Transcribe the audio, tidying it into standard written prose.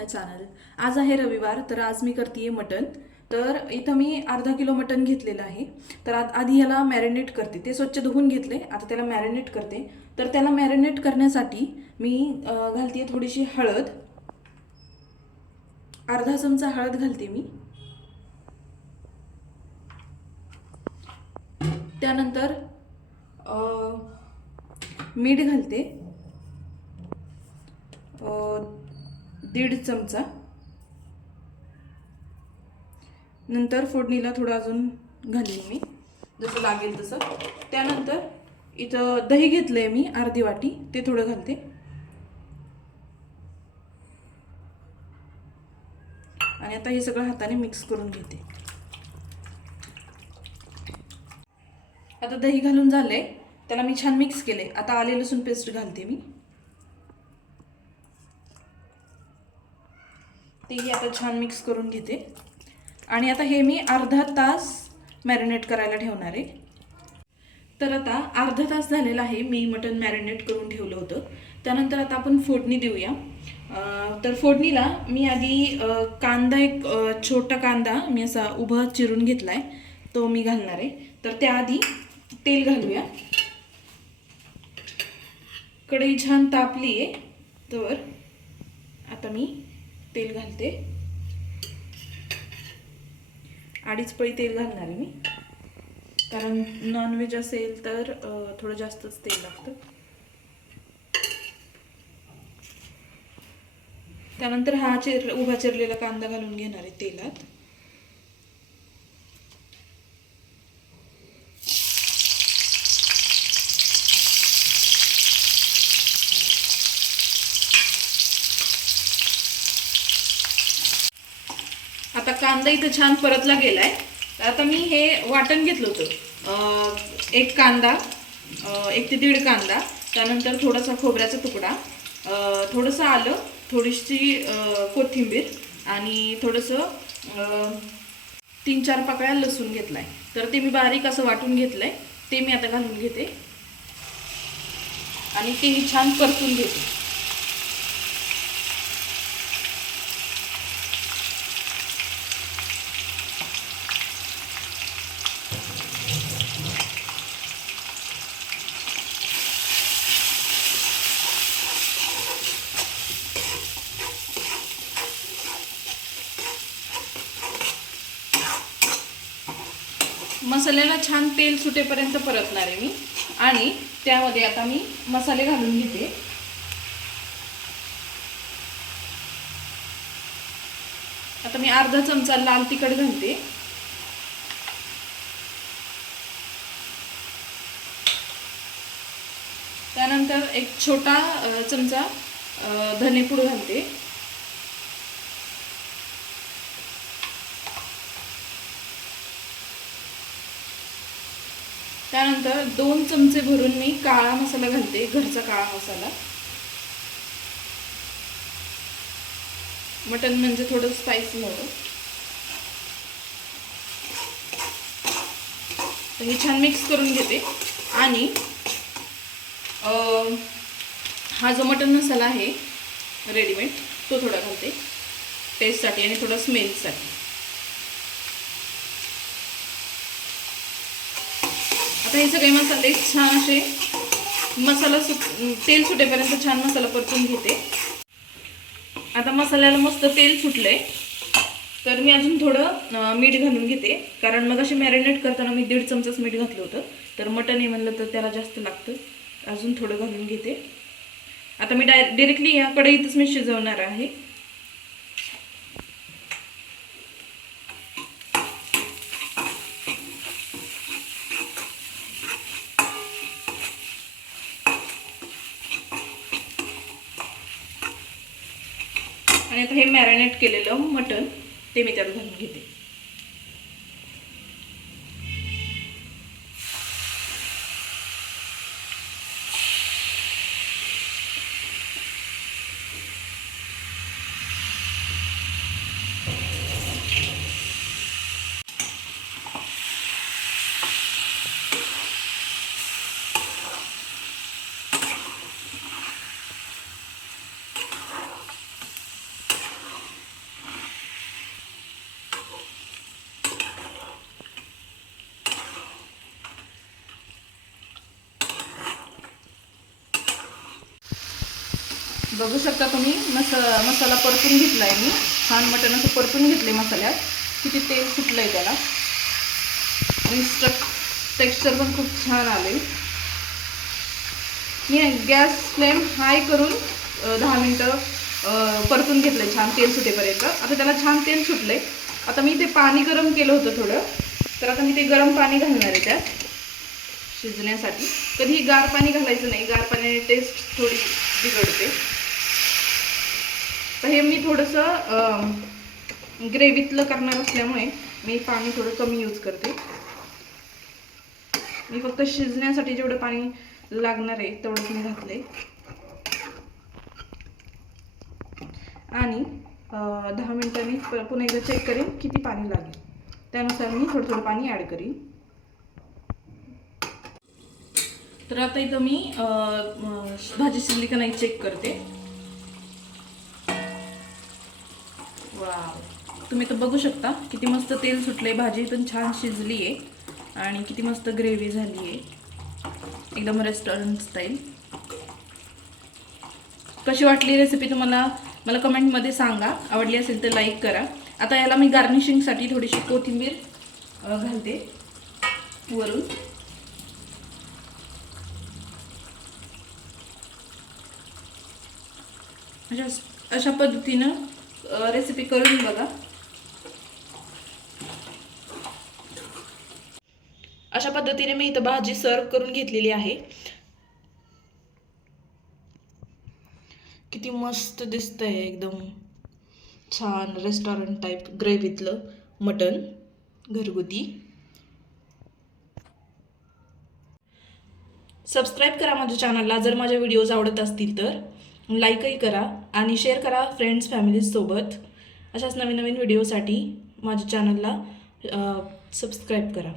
माय channel. आज आहे रविवार, तर आज मी करते मटन. तर इथं मी अर्धा किलो मटन घेतलेलं आहे. तर आधी याला मॅरिनेट करते. ते स्वच्छ धुवून घेतले, आता त्याला मॅरिनेट करते. तर त्याला मॅरिनेट करण्यासाठी मी घालते थोडीशी हळद, अर्धा चमचा हळद घालते मी. त्यानंतर मीठ घालते 1.5 चमचा. नंतर फोडणीला थोडं अजून घालीन मी, जसं लागेल तसं. त्यानंतर इथं दही घेतलंय मी अर्धी वाटी, ते थोडं घालते. आणि आता हे सगळं हाताने मिक्स करून घेते. आता दही घालून झालंय, त्याला मी छान मिक्स केले. आता आले लसूण पेस्ट घालते मी. तेही आता छान मिक्स करून घेते. आणि आता हे मी अर्धा तास मॅरिनेट करायला ठेवणार आहे. तर आता अर्धा तास झालेला आहे मी मटन मॅरिनेट करून ठेवलं होतं. त्यानंतर आता आपण फोडणी देऊया. तर फोडणीला मी आधी कांदा, एक छोटा कांदा मी असा उभा चिरून घेतलाय, तो मी घालणार आहे. तर त्याआधी तेल घालूया. कढई छान तापली आहे, तर आता मी तेल घालते. 2.5 पळी तेल घालणार आहे मी, कारण नॉनव्हेज असेल तर थोडं जास्तच तेल लागतं. त्यानंतर हा उभा चिरलेला कांदा घालून घेणार आहे तेलात. आता कांदा इथं छान परतला गेलाय. तर आता मी हे वाटण घेतलं होतं. एक कांदा, 1 ते 1.5 कांदा, त्यानंतर थोडासा खोबऱ्याचा तुकडा, थोडंसं आलं, थोडीशी कोथिंबीर आणि थोडंसं 3-4 पाकळ्या लसूण घेतलाय. तर ते मी बारीक असं वाटून घेतलंय, ते मी आता घालून घेते आणि तेही छान परतून घेते. मसाल्याला छान तेल सुटेपर्यंत परतणार आहे मी. आणि त्यामध्ये आता मी मसाले घालून घेते. आता मी अर्धा चमचा लाल तिखट घालते. त्यानंतर एक छोटा चमचा धनेपूड घालते. त्यानंतर 2 चमचे भरून मी काळा मसाला घालते, घरचा काळा मसाला. मटन म्हणजे थोडं स्पायसी हवं. तर हे छान मिक्स करून घेते. आणि हा जो मटन मसाला आहे रेडीमेड, तो थोडा घालते टेस्टसाठी आणि थोडा स्मेलसाठी. आता हे सगळे मसाले छान असे तेल सुटेपर्यंत छान मसाला परतून घेते. आता मसाल्याला मस्त तेल सुटलंय, तर मी अजून थोडं मीठ घालून घेते. कारण मग अशी मॅरिनेट करताना मी 1.5 चमचाच मीठ घातलं होतं, तर मटन आहे म्हणलं तर त्याला जास्त लागतं. अजून थोडं घालून घेते. आता मी डायरेक्टली या कढईतच मी शिजवणार आहे. आणि आता हे मॅरिनेट केलेलं मटन ते मी त्यात घालून घेते. बघू शकता तुम्ही मसाला परतून घेतला आहे मी. छान मटण असं परतून घेतले मसाल्यात. किती तेल सुटलं आहे त्याला आणि टेक्स्चर पण खूप छान आले. मी गॅस फ्लेम हाय करून 10 मिनटं परतून घेतलं छान तेल सुटेपर्यंत. आता त्याला छान तेल सुटले. आता मी ते पाणी गरम केलं होतं थोडं, तर आता मी ते गरम पाणी घालणार आहे त्यात शिजण्यासाठी. कधीही गार पाणी घालायचं नाही, गार पाण्याने टेस्ट थोडी बिघडते. तर हे मी थोडंसं ग्रेव्हीतलं करणार असल्यामुळे मी पाणी थोडं कमी यूज करते. मी फक्त शिजण्यासाठी जेवढं पाणी लागणार आहे तेवढंच मी घातले आणि 10 मिनिटांनी पुन्हा एकदा चेक करेन किती पाणी लागेल, त्यानुसार मी थोडं पाणी ॲड करीन. तर आता इथं मी भाजी शिजली का नाही चेक करते. वाव, तुम्ही तर बघू शकता किती मस्त तेल सुटले. भाजी पण छान शिजली आहे आणि किती मस्त ग्रेव्ही झाली आहे, एकदम रेस्टॉरंट स्टाईल. कशी वाटली रेसिपी तुम्हाला मला कमेंटमध्ये सांगा. आवडली असेल तर लाईक करा. आता याला मी गार्निशिंगसाठी थोडीशी कोथिंबीर घालते वरून. अशा पद्धतीनं रेसिपी करून बघा. अशा पद्धतीने मी इथं भाजी सर्व करून घेतलेली आहे. किती मस्त दिसतंय, एकदम छान रेस्टॉरंट टाईप ग्रेव्हीतलं मटण घरगुती. सबस्क्राईब करा माझ्या चॅनलला जर माझे व्हिडिओज आवडत असतील तर. लाईकही करा आणि शेअर करा फ्रेंड्स फॅमिलीजसोबत. अशाच नवीन नवीन व्हिडिओसाठी माझ्या चॅनलला सबस्क्राईब करा.